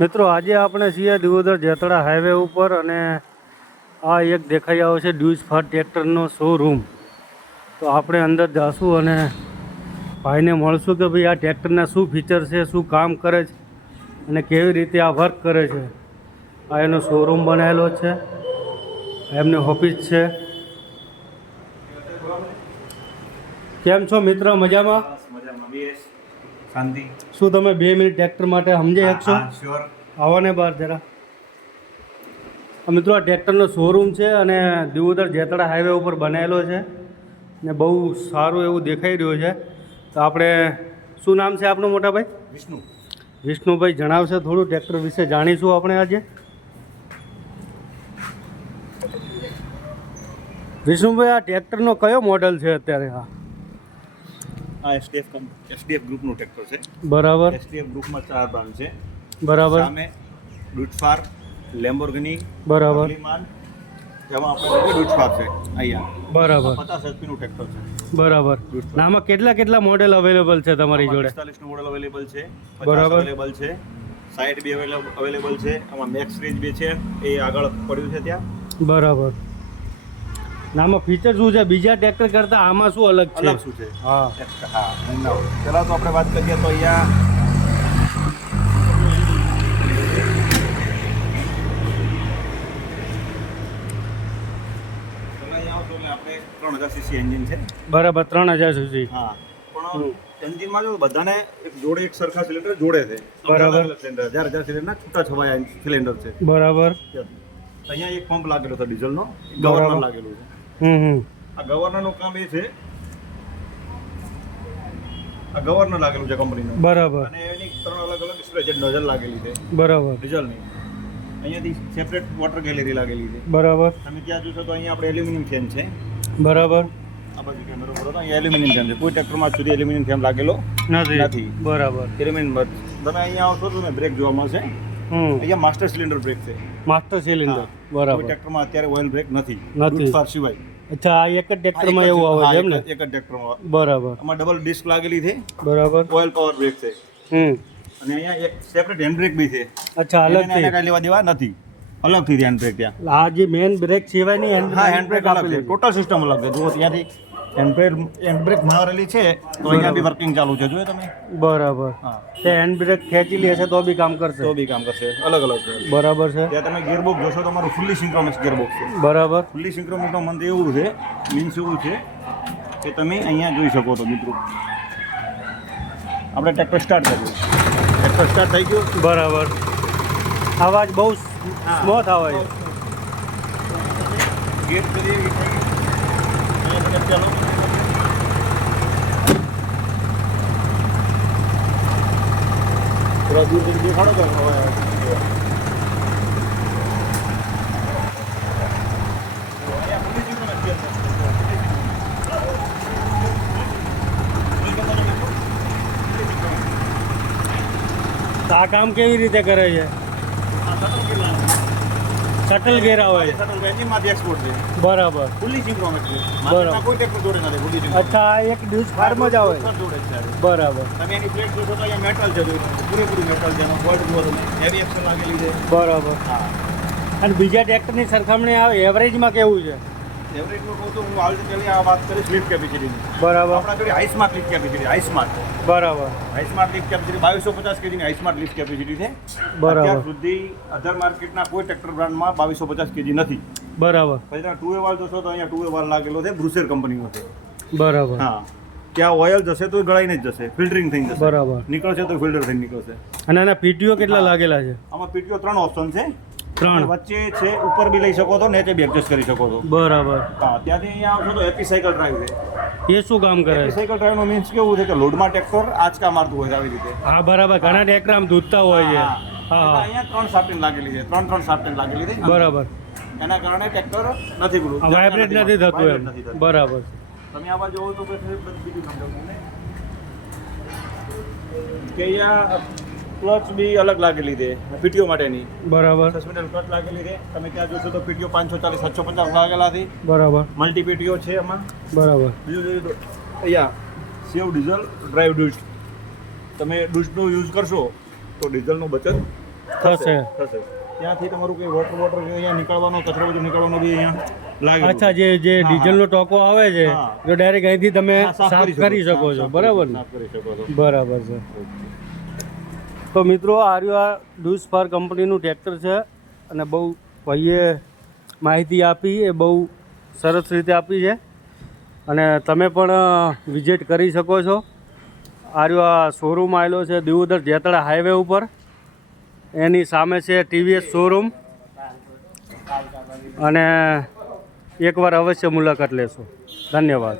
મિત્રો આજે આપણે છીએ દિયોદર જેતડા હાઈવે ઉપર અને આ એક દેખાઈ આવ્યો છે ડ્યુઝ ફાર ટ્રેક્ટરનો શોરૂમ. તો આપણે અંદર જાશું અને ભાઈને મળશું કે ભાઈ આ ટ્રેક્ટરના શું ફીચર છે, શું કામ કરે છે અને કેવી રીતે આ વર્ક કરે છે. આ એનો શોરૂમ બનાવેલો છે, એમની ઓફિસ છે. કેમ છો મિત્ર, મજામાં? શાંતિ. શું તમે 2 મિનિટ ટ્રેક્ટર માટે સમજાઈ શકશો? શ્યોર. આવો ને બહાર જરા. મિત્રો આ ટ્રેક્ટરનો શોરૂમ છે અને દિયોદર જેતડા હાઈવે ઉપર બનાવેલો છે ને બહુ સારું એવું દેખાઈ રહ્યું છે. તો આપણે શું નામ છે આપનું મોટા ભાઈ? વિષ્ણુ. વિષ્ણુભાઈ જણાવશે થોડું ટ્રેક્ટર વિશે જાણીશું આપણે આજે. વિષ્ણુભાઈ આ ટ્રેક્ટરનો કયો મોડલ છે અત્યારે? આ એસડીએફ ગ્રુપનું ટ્રેક્ટર છે. બરાબર. એસડીએફ ગ્રુપમાં 4 બ્રાન્ડ છે. બરાબર. સામે ડુટફાર, લેમ્બોર્ગિની, બરાબર. લીમાન, એમાં આપણે ડુટફાર છે અહીંયા. બરાબર. 50 HP નું ટ્રેક્ટર છે. બરાબર. આમાં કેટલા મોડેલ અવેલેબલ છે તમારી જોડે? 45 નું મોડેલ અવેલેબલ છે, 50 બરાબર. અવેલેબલ છે, 60 બી અવેલેબલ છે. આમાં મેક્સ રેન્જ બી છે, એ આગળ પડ્યું છે ત્યાં. બરાબર. આમાં ફીચર શું છે બીજા ટ્રેક્ટર કરતાં આમાં શું અલગ છે? અલગ શું છે? હા પહેલાં તો આપણે વાત કરીએ તો અહીંયા આપણે 3000 સીસી એન્જિન છે. બરાબર. 3000 સુધી. હા, પણ એન્જિનમાં જો બધાને એક જોડે એક સરખા સિલિન્ડર જોડે છે. બરાબર. સિલિન્ડર 1000 સિલિન્ડરના છૂટા છવાયા સિલિન્ડર છે. બરાબર. અહીંયા એક પંપ લાગેલો છે ડીઝલનો, ગવર્નર લાગેલું છે. આ ગવર્નરનું કામ એ છે, આ ગવર્નર લાગેલું છે કંપનીનું. બરાબર. અને એની 3 અલગ અલગ સ્પ્રે જેટ નોઝલ લાગેલી છે. બરાબર. ડીઝલની અહીંયાથી સેપરેટ વોટર ગેલેરી લાગેલી છે. બરાબર. તમે ત્યાં જોશો તો અહીંયા આપણે એલ્યુમિનિયમ ફેન છે. બરાબર. આ બાજુ કેમેરો કરો તો અહીંયા એલ્યુમિનિયમ ફેન છે. કોઈ ટ્રેક્ટરમાં સુધી એલ્યુમિનિયમ ફેન લાગેલો નથી. બરાબર. એલ્યુમિનિયમ. તમે અહીંયા આવશો તો તમે બ્રેક જોવા મળશે. અહીંયા માસ્ટર સિલિન્ડર બ્રેક છે. Master cylinder. કોઈ બરાબર. ટ્રેક્ટરમાં અત્યારે ઓઇલ બ્રેક નથી. નથી. ફાર સિવાય. અચ્છા, આ એક જ ટ્રેક્ટરમાં એવું આવે છે એમ ને? એક જ ટ્રેક્ટરમાં. બરાબર. આમાં ડબલ ડિસ્ક લાગેલી છે. બરાબર. ઓઇલ પાવર બ્રેક છે. અને અહીંયા એક સેપરેટ હેન્ડ બ્રેક બી છે. અચ્છા, અલગથી. એને કાંઈ લેવા દેવા નથી. અલગથી હેન્ડ બ્રેક ત્યાં. આ જે મેઇન બ્રેક સિવાયની હેન્ડ બ્રેક અલગ છે. ટોટલ સિસ્ટમ અલગ છે. જુઓ ત્યાંથી હેન્ડ બ્રેક મારેલી છે તો અહીંયા બી વર્કિંગ ચાલુ છે. જોયો તમે? બરાબર. હા, તે હેન્ડ બ્રેક ખેંચેલી હશે તો બી કામ કરશે? તો બી કામ કરશે. અલગ અલગ છે. બરાબર છે. ત્યાં તમે ગિયરબોક્સ જોશો તો તમારું ફુલ્લી સિંક્રોનસ ગિયરબોક્સ છે. બરાબર. ફુલ્લી સિંક્રોનસનો મંદ એવું છે, મીન્સ એવું છે કે તમે અહીંયા જોઈ શકો તો મિત્રો આપણે ટ્રેક્ટર સ્ટાર્ટ કર્યું. ટ્રેક્ટર સ્ટાર્ટ થઈ ગયું. બરાબર. અવાજ બહુ સ્મૂથ આવે છે. ગેટ કરીએ અહીંયા ચાલો. થોડા દૂર સુધી દેખાડો તો આ કામ કેવી રીતે કરે છે? શટલ ગેર આવે છે. એન્જિનમાંથી એક્સપોર્ટ છે. બરાબર. ફુલ્લી સિંક્રોનસ છે. બરાબર. કોઈ ટ્રેક્ટર જોડે નથી. Fully synchronous. અચ્છા, આ એક ડ્યુઝ ફાર્મ જ આવે છે. જોડે છે. બરાબર. તમે એની પ્લેટ જોશો તો અહીંયા મેટલ છે. પૂરેપૂરી મેટલ છે. એમાં બોલ્ટ જુઓ તમે, હેવી એક્શન લાગેલી છે. બરાબર. હા, અને બીજા ટ્રેક્ટરની સરખામણી આવે એવરેજમાં કેવું છે? એવરેજનું કહું તો હું હાલ પહેલી આ વાત કરીશ લિફ્ટ કેપેસિટીની. બરાબર. આપણા જોડે હાઈસ્માર્ટ લિફ્ટ કેપેસિટી. હાઈસ્માર્ટ બરાબર. લિફ્ટ કેપેસિટી 2250 કેજીની હાઈસ્માર્ટ લિફ્ટ કેપેસિટી છે. બરાબર. અત્યાર સુધી અધર માર્કેટના કોઈ ટ્રેક્ટર બ્રાન્ડમાં 2250 કેજી નથી. બરાબર. પછી તમે 2 વાલ જોશો તો અહીંયા 2 વાલ લાગેલો છે. બ્રુસેર કંપનીનો છે. બરાબર. હા, ત્યાં ઓઇલ જશે તો ગળાઈને જ જશે, ફિલ્ટરિંગ થઈને જશે. બરાબર. નીકળશે તો ફિલ્ટર થઈને નીકળશે. અને આના પીટીઓ કેટલા લાગેલા છે? આમાં પીટીઓ 3 ઓપ્શન છે. 3. વચ્ચે છે, ઉપર બી લઈ શકો છો, નીચે બી એડજસ્ટ કરી શકો છો. બરાબર. હા, ત્યાંથી અહીંયા આવશો તો એપી સાયકલ ડ્રાઈવ છે. એ શું કામ કરે એપી છે? સાયકલ ડ્રાઈવનો મીન્સ કેવું છે કે લોડમાં ટ્રેક્ટર આંચકા મારતું હોય છે આવી રીતે. હા, બરાબર. ઘણા ટ્રેક્ટર આમ ધૂતતા હોય છે. હા, હા. અહીંયા 3 શાફ્ટિંગ લાગેલી છે. 3 શાફ્ટિંગ લાગેલી છે. બરાબર. એના કારણે ટ્રેક્ટર નથી પેલું વાઇબ્રેટ નથી થતું એમ. બરાબર. તમે આવા જોવો તો પછી બીજું સમજાવું તમને કે અહીંયા ક્લચ બી અલગ લાગેલી છે પીટીઓ માટેની. બરાબર. સસ્પેન્ડર ક્લચ લાગેલી છે. તમે ત્યાં જોશો તો પીટીઓ 540 750 લાગેલા છે. બરાબર. મલ્ટી પીટીઓ છે એમાં. બરાબર. બીજું જોઈએ તો અહીંયા સેવ ડીઝલ ડ્રાઈવ ડ્યુસ્ટ. તમે ડ્યુસ્ટનો યુઝ કરશો તો ડીઝલનું બચત થશે. ત્યાંથી તમારું કોઈ વોટર અહીંયા નીકળવાનો કચરો બધું નીકળવાનો બી અહીંયા લાગે. અચ્છા, જે ડીઝલનો ટોકો આવે છે હા. તો ડાયરેક્ટ અહીંથી તમે સાફ સાફ કરી શકો છો, બરાબર ને? સાફ કરી શકો છો. બરાબર છે. તો મિત્રો આ રહ્યું આ ડ્યુસ ફાર કંપનીનું ટ્રેક્ટર છે અને બહુ ભાઈએ માહિતી આપી એ બહુ સરસ રીતે આપી છે અને તમે પણ વિઝિટ કરી શકો છો. આ રહ્યો આ શોરૂમ આવેલો છે દિયોદર જેતળા હાઈવે ઉપર, એની સામે છે ટીવીએસ શોરૂમ અને એકવાર અવશ્ય મુલાકાત લેશો. ધન્યવાદ.